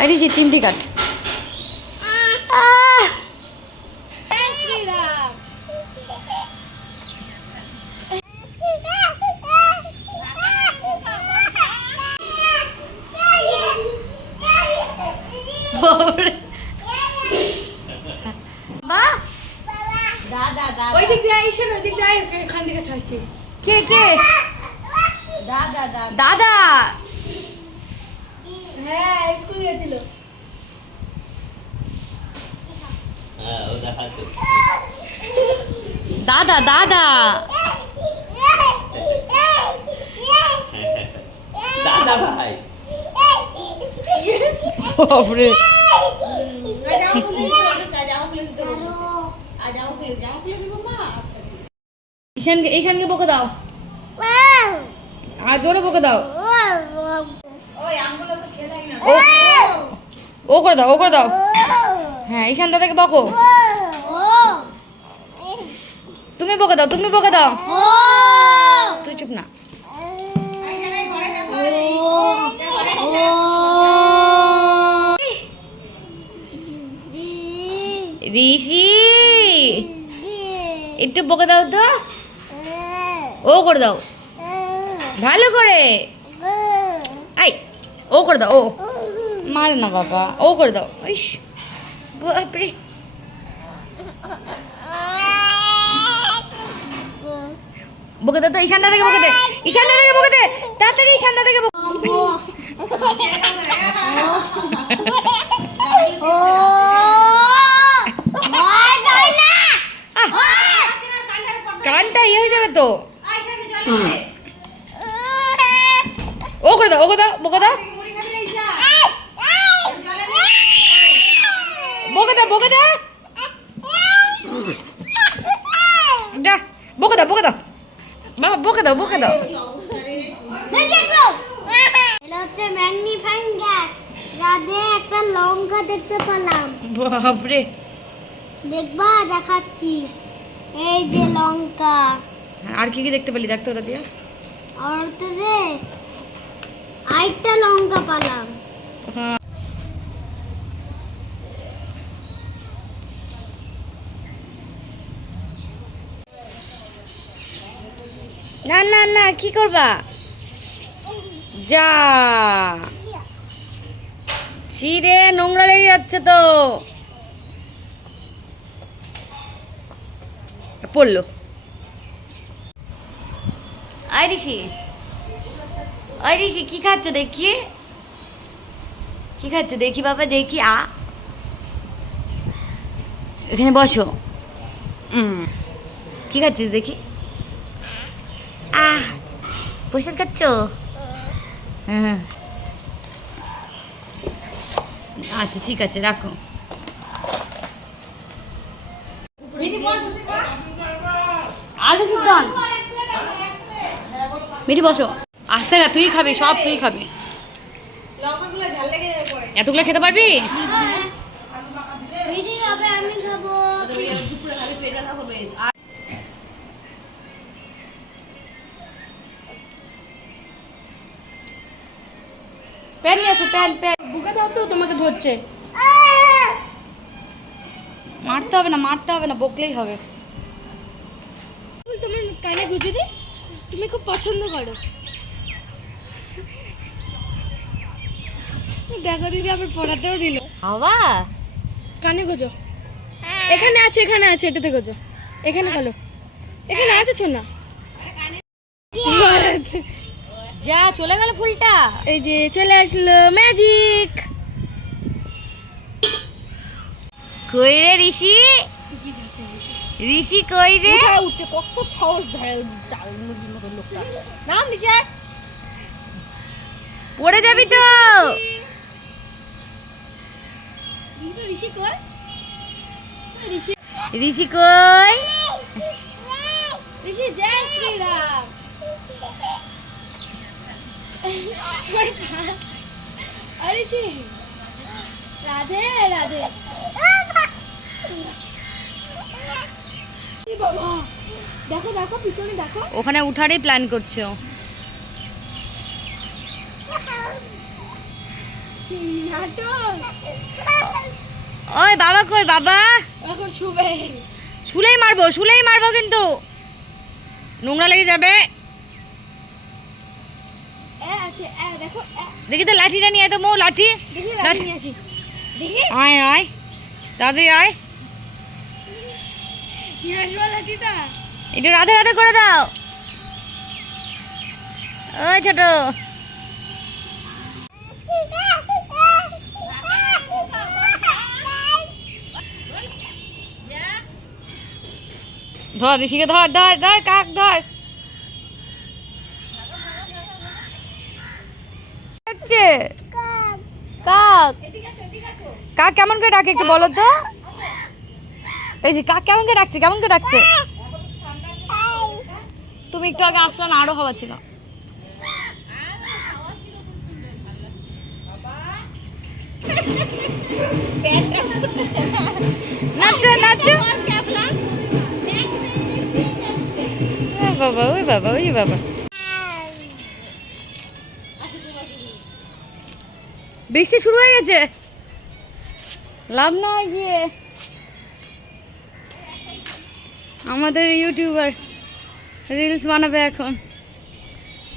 আরে সে চিমটি দাদা ওই দিক দিয়ে আইসেন ওই দিক দিয়ে এখান থেকে ছাড়ছি। কে কে? দাদা দাদা। দাদা! হ্যাঁ স্কুল গেছিল। হ্যাঁ দাদা দাদা। ভাই। বাপরে। ঈশানকে ঈশানকে বকে দাও। আর জোরে বকে দাও। ওই ও। করে দাও ও করে দাও। হ্যাঁ ঈশান দাদাকে বকো। তুমি বকে দাও তুমি বকে দাও। তুই চুপ না। ঋষি একটু বকে দাও তো। ও করে দাও। ভালো করে। আই ও করে দাও ও। মারে না বাবা। ও করে দাও। ইস, বাপরে। বকে দাও তো ঈশান দাদাকে বকে দে। ঈশান দাদাকে বকে দে। তাড়াতাড়ি ঈশান দাদাকে বকে কানটা ইয়ে হয়ে যাবে তো। ও করে দাও, ও করে দাও বকে দাও। বকে দাও বকে দাও যা বকে দাও বকে দাও বাবা বকে দাও বকে দাও এটা হচ্ছে ম্যাগনিফাইং গ্যাস। রাধে একটা লঙ্কা দেখতে পেলাম। বাপরে। দেখবা দেখাচ্ছি। এই যে লঙ্কা। আর কি কি দেখতে পেলি? দেখতে ওটা দিয়ে। আর তো যে আরেকটা লঙ্কা পেলাম। না না না, কি করবা? যা। ছিঁড়ে নোংরা লেগে যাচ্ছে তো। পড়ল। I Rishi. আই ঋষি, কি খাচ্ছ দেখি? কি খাচ্ছ দেখি বাবা, দেখি, আ। এখানে বসো। কি খাচ্ছিস দেখি? আহ প্রসাদ খাচ্ছ হ্যাঁ আচ্ছা ঠিক আছে রাখো আলু আন। মিঠি বসো আসতে না তুই খাবি সব তুই খাবি এতগুলো খেতে পারবি? মিঠি হবে আমি খাব। দুপুরে খালি পেট ব্যথা করবে। আর প্যান নিয়ে আসো প্যান প্যান বুকে দাও তো তোমাকে ধরছে। মারতে হবে না মারতে হবে না বকলেই হবে। তোমার কানে গুজে দি তুমি খুব পছন্দ করো। দেখো দিদি আবার পড়াতেও দিল। হাওয়া কানে গোজো। এখানে আছে এখানে আছে এটাতে গোজো। এখানে ভালো এখানে আছে না যা চলে গেল ফুলটা। এই যে চলে আসলো ম্যাজিক কই রে ঋষি? ঋষি কই রে? উঠছে? কত মুরগির মতো লোকটা। নাম নিচে পড়ে যাবি তো। ঋষি কই? ঋষি। ঋষি কই? ঋষি জয় শ্রীরাম। আর ঋষি রাধে রাধে দেখো দেখো পিছনে দেখো ওখানে উঠারই প্ল্যান করছে। ওই বাবা কই বাবা? এখন শুবে। শুলেই মারবো শুলেই মারবো কিন্তু। নোংরা লেগে যাবে। দেখো তো লাঠিটা নিয়ে তো মৌ লাঠি। লাঠি। আয় আয়। দাদি আয়। লাঠিটা। রাধে রাধে করে দাও। ওই ছোট। ধর ঋষিকে ধর ধর ধর কাক ধর। হচ্ছে? কাক। কাক কেমন করে ডাকে একটু বলো তো? এই যে কাক কেমন করে ডাকছে কেমন করে ডাকছে? তুমি একটু আগে আসলো না আরও হওয়া ছিল। বাবা ওই বাবা ওই বাবা। বৃষ্টি শুরু হয়ে গেছে। লাভ না গিয়ে। আমাদের ইউটিউবার রিলস বানাবে এখন।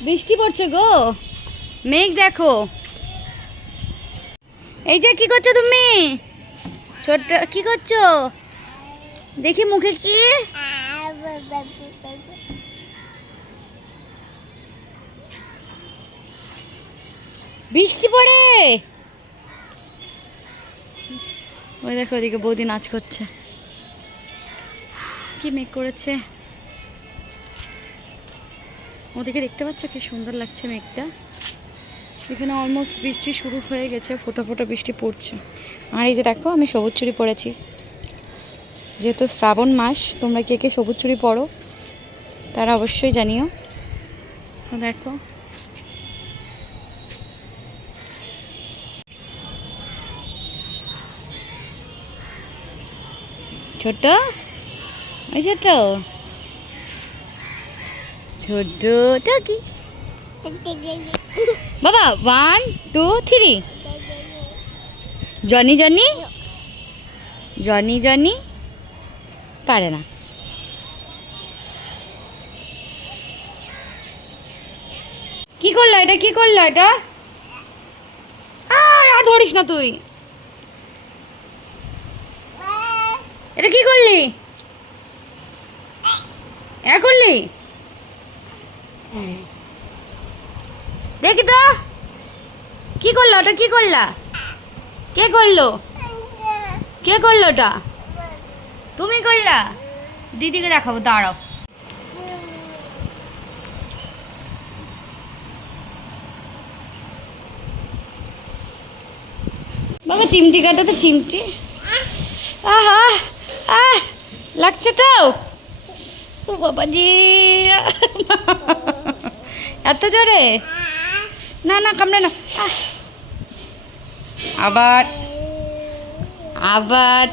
বৃষ্টি পড়ছে গো। মেঘ দেখো। এই যে কি করছ তুমি? ছোট্ট কি করছ? দেখি মুখে কি? বৃষ্টি পড়ে। ওই দেখো ওদিকে বৌদি নাচ করছে। কি মেঘ করেছে। ওদিকে দেখতে পাচ্ছ কি সুন্দর লাগছে মেঘটা। এখানে অলমোস্ট বৃষ্টি শুরু হয়ে গেছে, ফোটা ফোটা বৃষ্টি পড়ছে। আর এই যে দেখো, আমি সবুজ চুড়ি পরেছি। যেহেতু শ্রাবণ মাস, তোমরা কে কে সবুজ চুড়ি পরো, তারা অবশ্যই জানিও। দেখো ছোট? ওই ছোট? ছোট কি বাবা one two three Johnny Johnny? Johnny Johnny? পারে না। কি করল এটা? কি করল এটা? আর ধরিস না তুই। এটা কি করলি? এ করলি? দেখি তো। কি করল ওটা? কি করলা? কে করল? কে করল ওটা? তুমি করলা? দিদিকে দেখাবো, দাঁড়াও। বাবা, চিমটি কাটা তো চিমটি। আহা! আহ লাগছে তো। ও বাবা জি এত জোরে? না না কামড়ে না। আবার। আবার